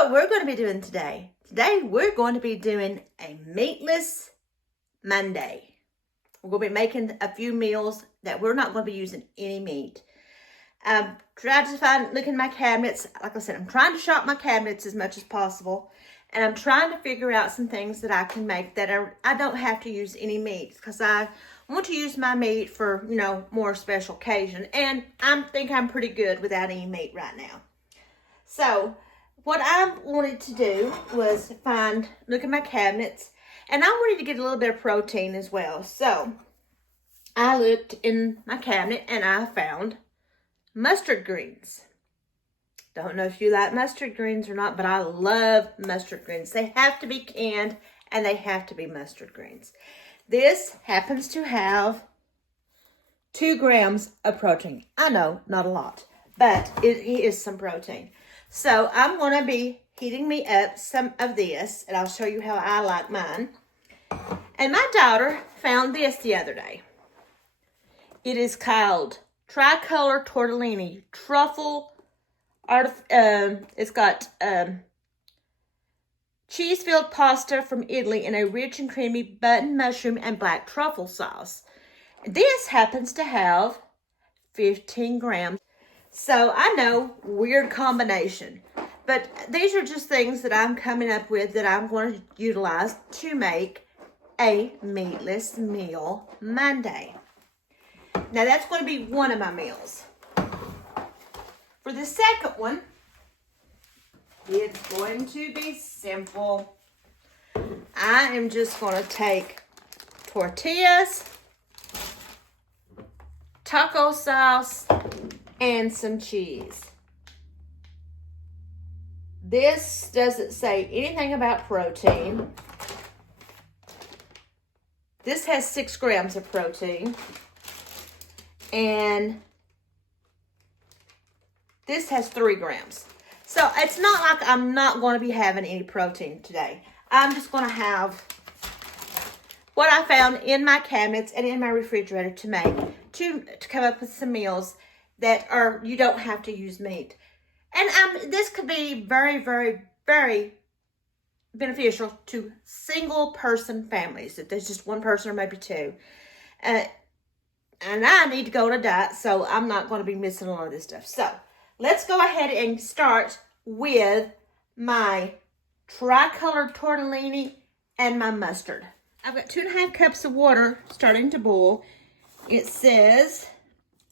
what we're going to be doing today. Today, we're going to be doing a meatless Monday. We're going to be making a few meals that we're not going to be using any meat. Tried to look in my cabinets. Like I said, I'm trying to shop my cabinets as much as possible. And I'm trying to figure out some things that I can make that I don't have to use any meat. Because I want to use my meat for, more special occasion. And I think I'm pretty good without any meat right now. So, what I wanted to do was look at my cabinets. And I wanted to get a little bit of protein as well. So, I looked in my cabinet and I found mustard greens. Don't know if you like mustard greens or not, but I love mustard greens. They have to be canned and they have to be mustard greens. This happens to have 2 grams of protein. I know, not a lot, but it is some protein. So I'm going to be heating me up some of this, and I'll show you how I like mine. And my daughter found this the other day. It is called Tricolor Tortellini Truffle. It's got cheese-filled pasta from Italy in a rich and creamy button mushroom and black truffle sauce. This happens to have 15 grams. So I know, weird combination. But these are just things that I'm coming up with that I'm going to utilize to make a meatless meal Monday. Now that's going to be one of my meals. For the second one, it's going to be simple. I am just going to take tortillas, taco sauce, and some cheese. This doesn't say anything about protein. This has 6 grams of protein. And this has 3 grams. So it's not like I'm not going to be having any protein today. I'm just going to have what I found in my cabinets and in my refrigerator to make, to come up with some meals that you don't have to use meat. And this could be very, very, very beneficial to single person families. If there's just one person or maybe 2. And I need to go on a diet, so I'm not going to be missing a lot of this stuff. So, let's go ahead and start with my tricolor tortellini and my mustard. I've got 2.5 cups of water starting to boil. It says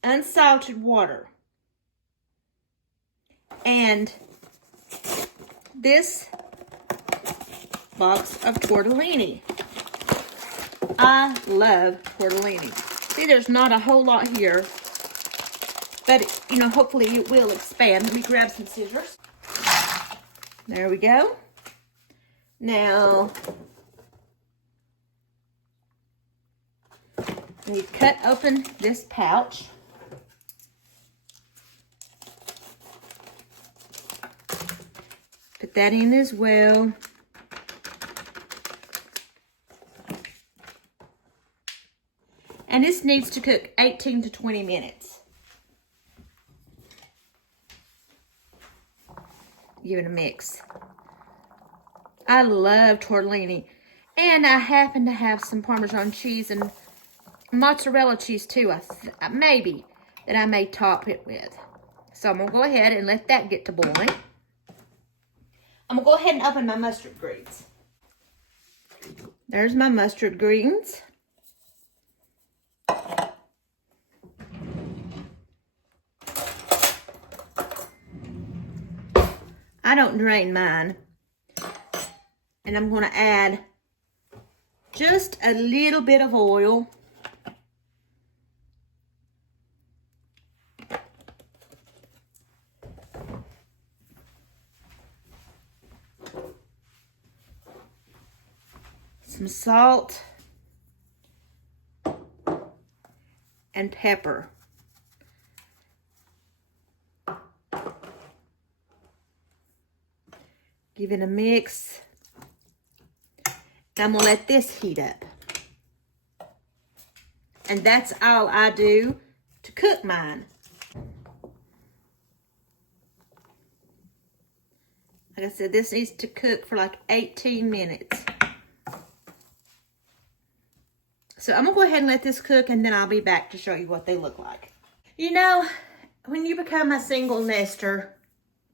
unsalted water. And this box of tortellini. I love tortellini. See, there's not a whole lot here. But, hopefully it will expand. Let me grab some scissors. There we go. Now, we cut open this pouch. Put that in as well. And this needs to cook 18 to 20 minutes. Give it a mix. I love tortellini. And I happen to have some Parmesan cheese and mozzarella cheese too, maybe, that I may top it with. So I'm going to go ahead and let that get to boiling. I'm going to go ahead and open my mustard greens. There's my mustard greens. I don't drain mine. And I'm going to add just a little bit of oil. Some salt. And pepper. Give it a mix. I'm going to let this heat up. And that's all I do to cook mine. Like I said, this needs to cook for like 18 minutes. So I'm gonna go ahead and let this cook, and then I'll be back to show you what they look like. You know, when you become a single nester,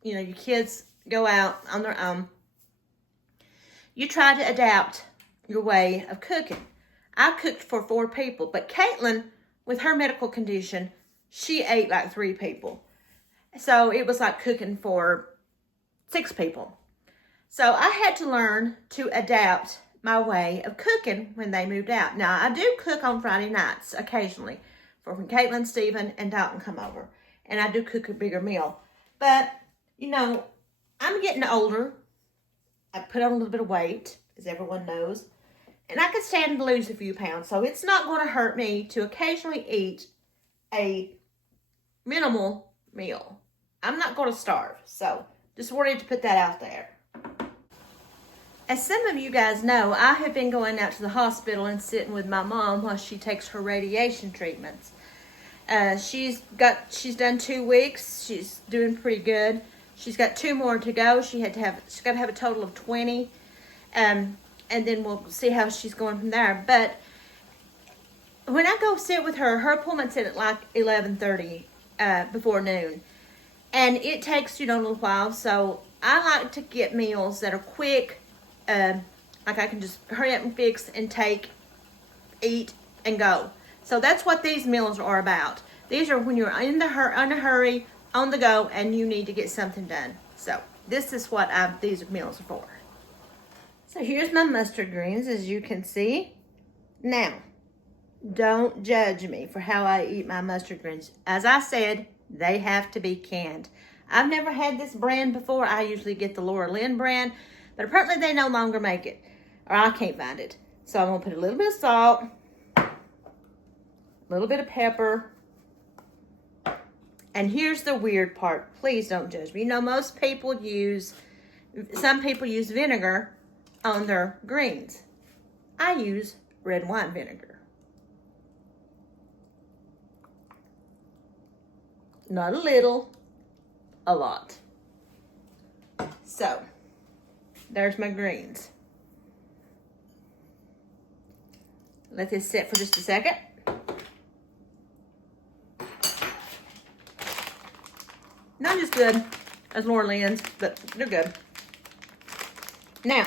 you know, your kids go out on their own, you try to adapt your way of cooking. I cooked for 4 people, but Caitlin, with her medical condition, she ate like 3 people. So it was like cooking for 6 people. So I had to learn to adapt my way of cooking when they moved out. Now, I do cook on Friday nights occasionally for when Caitlin, Stephen, and Dalton come over. And I do cook a bigger meal. But, you know, I'm getting older. I put on a little bit of weight, as everyone knows. And I could stand to lose a few pounds. So it's not going to hurt me to occasionally eat a minimal meal. I'm not going to starve. So just wanted to put that out there. As some of you guys know, I have been going out to the hospital and sitting with my mom while she takes her radiation treatments. She's done 2 weeks. She's doing pretty good. She's got 2 more to go. She's got to have a total of 20. And then we'll see how she's going from there. But when I go sit with her, her appointment's at like 11:30 before noon. And it takes, you know, a little while. So I like to get meals that are quick. Like I can just hurry up and fix and take, eat, and go. So that's what these meals are about. These are when you're in a hurry, on the go, and you need to get something done. So this is what these meals are for. So here's my mustard greens, as you can see. Now, don't judge me for how I eat my mustard greens. As I said, they have to be canned. I've never had this brand before. I usually get the Laura Lynn brand, but apparently they no longer make it, or I can't find it. So I'm gonna put a little bit of salt, a little bit of pepper, and here's the weird part. Please don't judge me. You know, some people use vinegar on their greens. I use red wine vinegar. Not a little, a lot. So, there's my greens. Let this sit for just a second. Not as good as Laura Lynn's, but they're good. Now,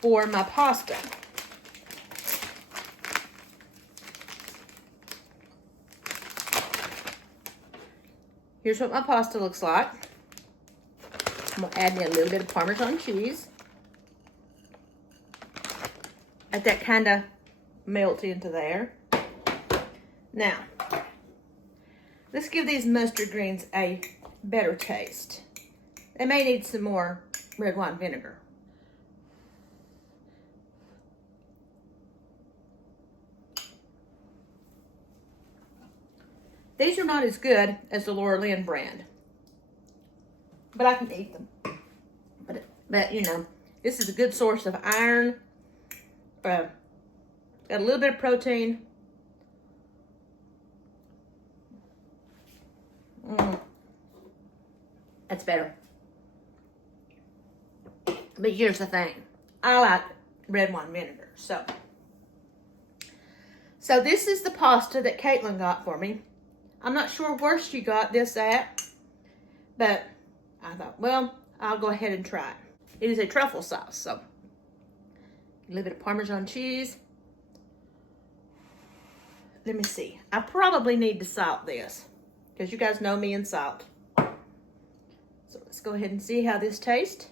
for my pasta. Here's what my pasta looks like. I'm gonna add me a little bit of Parmesan cheese. Let that kind of melt into there. Now, let's give these mustard greens a better taste. They may need some more red wine vinegar. These are not as good as the Laura Lynn brand, but I can eat them. But you know, this is a good source of iron. Got a little bit of protein. That's better. But here's the thing. I like red wine vinegar. So this is the pasta that Caitlin got for me. I'm not sure where she got this at, but I thought, well, I'll go ahead and try it. It is a truffle sauce, so a little bit of Parmesan cheese. Let me see. I probably need to salt this because you guys know me and salt. So let's go ahead and see how this tastes.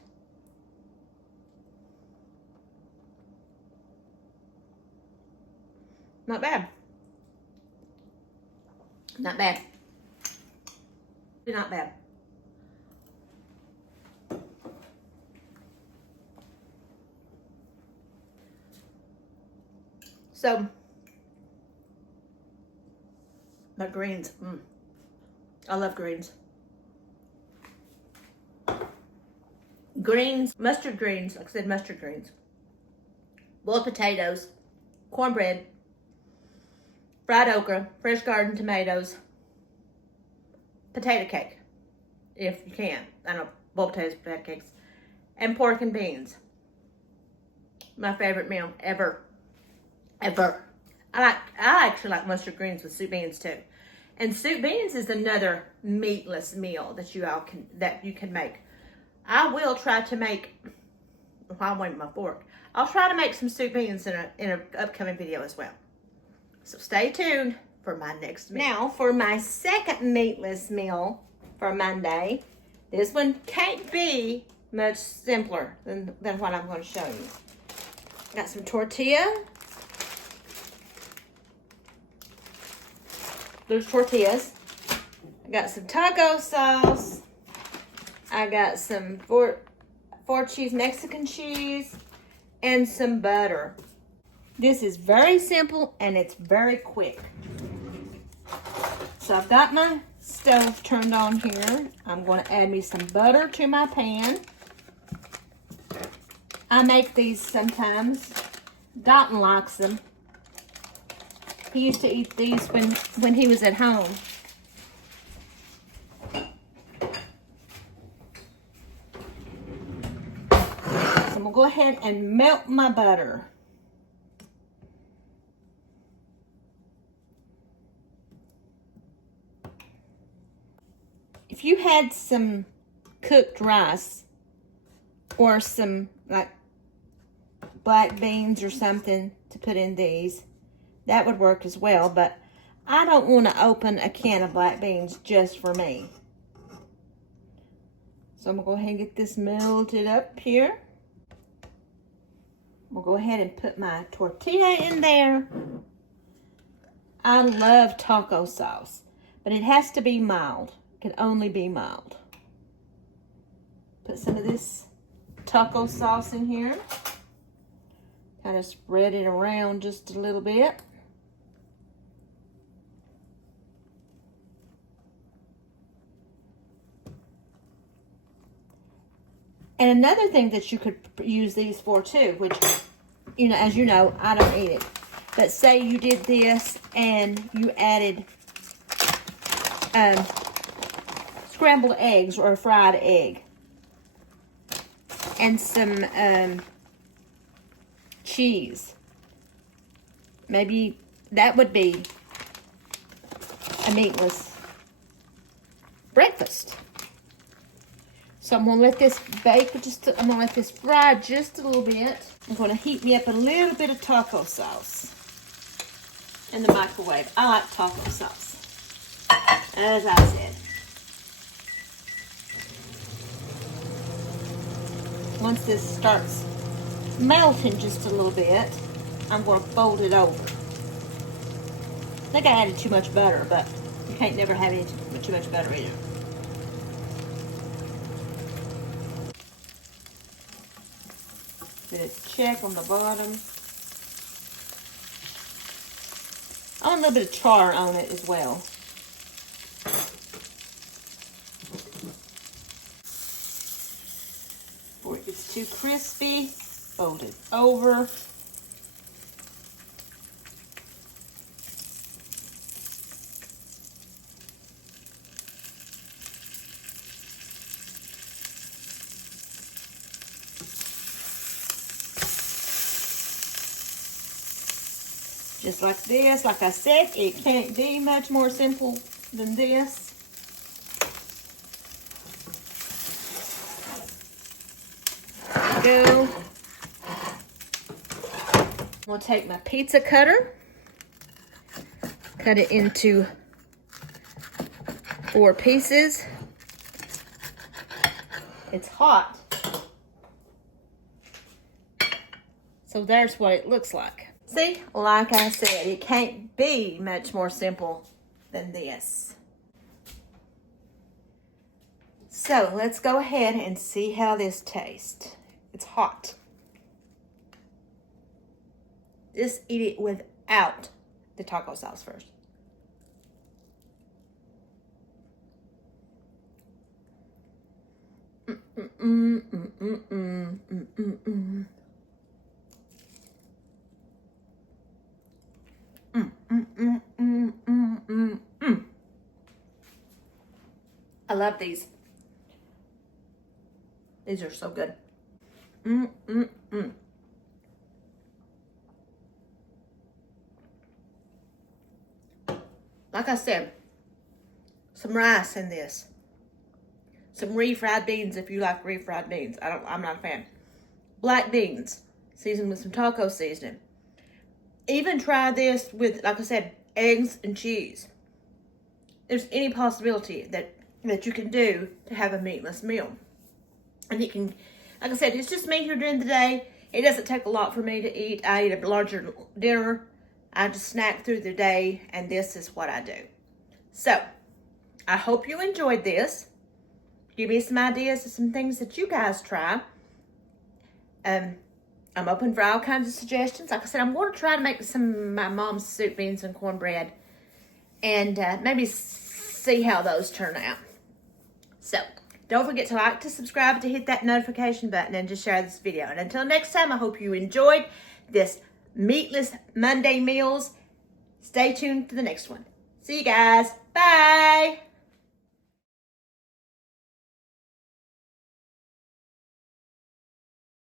Not bad. Not bad. Not bad. So, my greens. I love greens. Greens, mustard greens, like I said, mustard greens. Boiled potatoes, cornbread, fried okra, fresh garden tomatoes, potato cake. if you can. I know boiled potatoes, pancakes, and pork and beans. My favorite meal ever. Ever. I actually like mustard greens with soup beans too. And soup beans is another meatless meal that you can make. I will try to make, while I'm waiting my fork, I'll try to make some soup beans in an upcoming video as well. So stay tuned for my next meal. Now for my second meatless meal for Monday. This one can't be much simpler than what I'm going to show you. Got some tortilla. There's tortillas. I got some taco sauce. I got some four cheese Mexican cheese and some butter. This is very simple and it's very quick. So I've got my stove turned on here. I'm going to add me some butter to my pan. I make these sometimes. Dalton likes them. He used to eat these when he was at home. So I'm going to go ahead and melt my butter. If you had some cooked rice or some like black beans or something to put in these, that would work as well, but I don't want to open a can of black beans just for me. So I'm going to go ahead and get this melted up here. We'll go ahead and put my tortilla in there. I love taco sauce, but it has to be mild. It can only be mild. Put some of this taco sauce in here. Kind of spread it around just a little bit. And another thing that you could use these for too, which, you know, as you know, I don't eat it. But say you did this and you added scrambled eggs or a fried egg and some cheese. Maybe that would be a meatless breakfast. So I'm going to let this bake, I'm going to let this fry just a little bit. I'm going to heat me up a little bit of taco sauce in the microwave. I like taco sauce, as I said. Once this starts melting just a little bit, I'm going to fold it over. I think I added too much butter, but you can't never have too much butter either. Did a check on the bottom. I want a little bit of char on it as well. Before it gets too crispy, fold it over. Just like this. Like I said, it can't be much more simple than this. There we go. We'll take my pizza cutter, cut it into 4 pieces. It's hot. So there's what it looks like. See, like I said, it can't be much more simple than this. So let's go ahead and see how this tastes. It's hot. Just eat it without the taco sauce first. I love these. These are so good. Like I said, some rice in this. Some refried beans if you like refried beans. I'm not a fan. Black beans, seasoned with some taco seasoning. Even try this with, like I said, eggs and cheese. There's any possibility that you can do to have a meatless meal. And you can, like I said, it's just me here during the day. It doesn't take a lot for me to eat. I eat a larger dinner. I just snack through the day, and this is what I do. So, I hope you enjoyed this. Give me some ideas of some things that you guys try. I'm open for all kinds of suggestions. Like I said, I'm going to try to make some of my mom's soup beans and cornbread, and maybe see how those turn out. So, don't forget to like, to subscribe, to hit that notification button, and to share this video. And until next time, I hope you enjoyed this Meatless Monday meals. Stay tuned for the next one. See you guys. Bye.